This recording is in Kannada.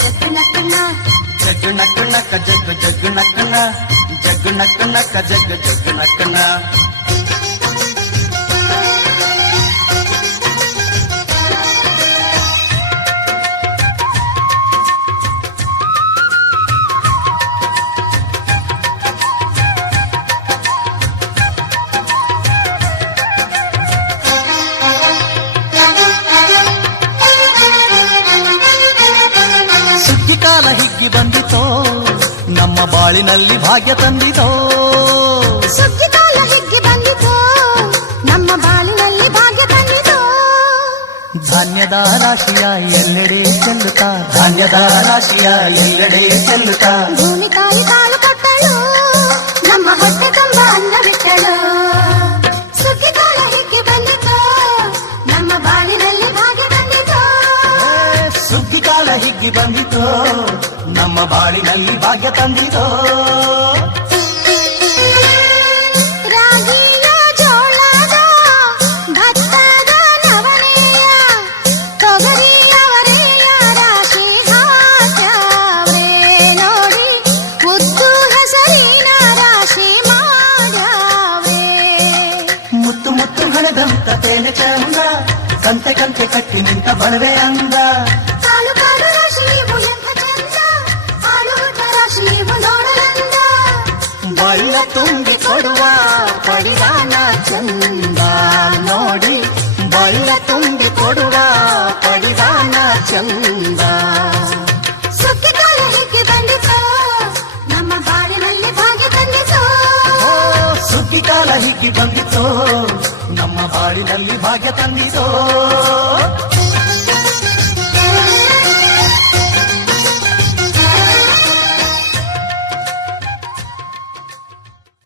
ಜಗ್ಗು ನಕ್ಕನ ಜಗ್ಗು ನಕ್ಕು ನಕ್ಕ ಜಗ್ಗು ಜಗ್ಗು ನಕ್ಕನ ಜಗ್ಗು ನಕ್ಕು ನಕ್ಕ ಜಗ್ಗು ಜಗ್ಗು ನಕ್ಕನ. ಕಾಲ ಹಿಗ್ಗಿ ಬಂದಿತೋ ನಮ್ಮ ಬಾಳಿನಲ್ಲಿ ಭಾಗ್ಯ ತಂದಿತೋ. ಸುಗ್ಗಿ ಕಾಲ ಹಿಗ್ಗಿ ಬಂದಿತೋ ನಮ್ಮ ಬಾಳಿನಲ್ಲಿ ಭಾಗ್ಯ ತಂದಿತೋ. ಧಾನ್ಯದ ರಾಶಿಯ ಎಲ್ಲೆಡೆ ಚೆಲ್ಲುತ್ತಾ ಧಾನ್ಯದ ರಾಶಿಯ ಎಲ್ಲೆಡೆ ಚೆಲ್ಲುತ್ತಾ ಭೂಮಿ ತಾಯಿ ಕಾಲು ಕೊಟ್ಟಳು ನಮ್ಮ ಹೊಟ್ಟೆ ತುಂಬ ಅನ್ನ ಬಿಟ್ಟಳು. ಸುಗ್ಗಿ ಕಾಲ ಹಿಗ್ಗಿ ಬಂದಿತೋ ನಮ್ಮ ಬಾಳಿನಲ್ಲಿ ಭಾಗ್ಯ ತಂದಿತೋ. ಸುಗ್ಗಿ ಕಾಲ ಹಿಗ್ಗಿ ಬಂದಿತೋ ನಮ್ಮ ಬಾಳಿನಲ್ಲಿ ಭಾಗ್ಯ ತಂದಿತೋ. ರಾಗಿಯ ಜೋಳದ ಭತ್ತದ ನವಣೆಯ ತೊಗರಿಯವರೆಯ ರಾಶಿ ಹಾಕ್ಯಾವ್ರೆ ನೋಡಿ ಉದ್ದು ಹೆಸರಿನ ರಾಶಿ ಮಾಡ್ಯಾವ್ರೆ. ಮುತ್ತು ಮುತ್ತು ಹಣದಂತ ತೇನೆ ಚಂದ ಕಂತೆ ಕಂತೆ ಕಟ್ಟಿ ನಿಂತ ಬಣವೆ ಅಂದ. ಕಾಲು ಕಾಲು ರಾಶಿ ನೀವು ಎಂಥ ಚಂದ ಆಳುವುದ ರಾಶಿ ನೀವು ನೋಡಲಂದ. ಬಳ್ಳ ತುಂಬಿ ಕೊಡುವ ಪಡಿದಾನ ಚಂದ ನೋಡಿ ಬಳ್ಳ ತುಂಬಿ ಕೊಡುವ ಪಡಿದಾನ ಚಂದ. ಸುಗ್ಗಿ ಕಾಲ ಹಿಗ್ಗಿ ಬಂದಿತೋ ನಮ್ಮ ಬಾಳಿನಲ್ಲಿ ಭಾಗ್ಯ ತಂದಿತೋ. ಸುಗ್ಗಿ ಕಾಲ ಹಿಗ್ಗಿ ಬಂದಿತೋ ನಮ್ಮ ಬಾಳಿನಲ್ಲಿ ಭಾಗ್ಯ ತಂದಿತೋ.